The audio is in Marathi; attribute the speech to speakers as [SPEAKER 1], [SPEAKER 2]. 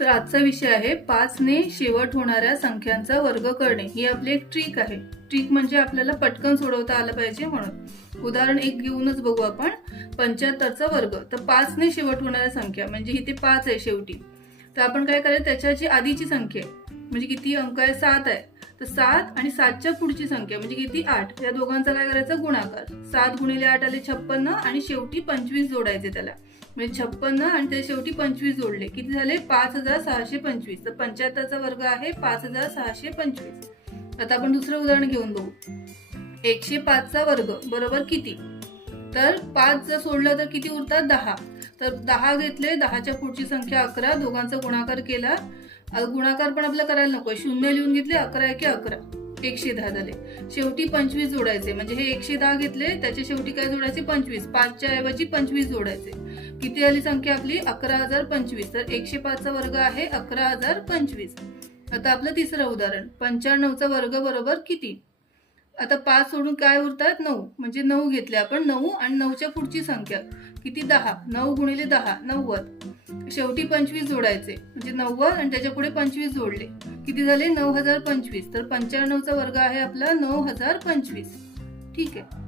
[SPEAKER 1] तर आजचा विषय आहे पाचने शेवट होणाऱ्या संख्यांचा वर्ग करणे. ही आपली एक ट्रिक आहे. ट्रिक म्हणजे आपल्याला पटकन सोडवता आलं पाहिजे म्हणून. उदाहरण एक घेऊनच बघू आपण. पंच्याहत्तरचा वर्ग. तर पाचने शेवट होणाऱ्या संख्या. म्हणजे इथे पाच आहे शेवटी. तर आपण काय करायचं? त्याच्याची आधीची संख्या. आहे म्हणजे किती? अंक आहे सात आहे. तर सात आणि सातच्या पुढची संख्या म्हणजे किती? आठ. या दोघांचा काय करायचा? गुणाकार. सात गुणिले आठ आले छप्पन्न आणि शेवटी पंचवीस जोडायचे त्याला. म्हणजे छप्पन्न आणि ते शेवटी पंचवीस जोडले. किती झाले? पाच हजार सहाशे पंचवीस. तर पंच्याहत्तरचा वर्ग आहे पाच हजार सहाशे पंचवीस. आता आपण दुसरं उदाहरण घेऊन बघू. एकशे पाचचा वर्ग बरोबर किती? तर पाच जर सोडलं तर किती उरतात? दहा. तर दहा घेतले दहाच्या पुढची संख्या अकरा. दोघांचा गुणाकार केला गुणाकार पण आपला करायला नको शून्य लिहून घेतले अकरा एके अकरा. एकशे दहा झाले. शेवटी पंचवीस जोडायचे. म्हणजे हे एकशे दहा घेतले त्याच्या शेवटी काय जोडायचे? पंचवीस. पाचच्या ऐवजी पंचवीस जोडायचे. किती आली संख्या आपली? अकरा हजार पंचवीस. तर एकशे पाचचा वर्ग आहे अकरा हजार पंचवीस. आता आपलं तिसरं उदाहरण. पंच्याण्णवचा वर्ग बरोबर किती? आता पाच सोडून काय उरतात? नऊ. म्हणजे नऊ घेतले आपण नऊ आणि नऊच्या पुढची संख्या. किती? दहा. नऊ गुणिले दहा. नव्वद. शेवटी पंचवीस जोडायचे. म्हणजे नव्वद आणि त्याच्या पुढे पंचवीस जोडले. किती झाले? नऊ हजार पंचवीस. तर पंच्याण्णवचा वर्ग आहे आपला नऊ हजार पंचवीस. ठीक आहे.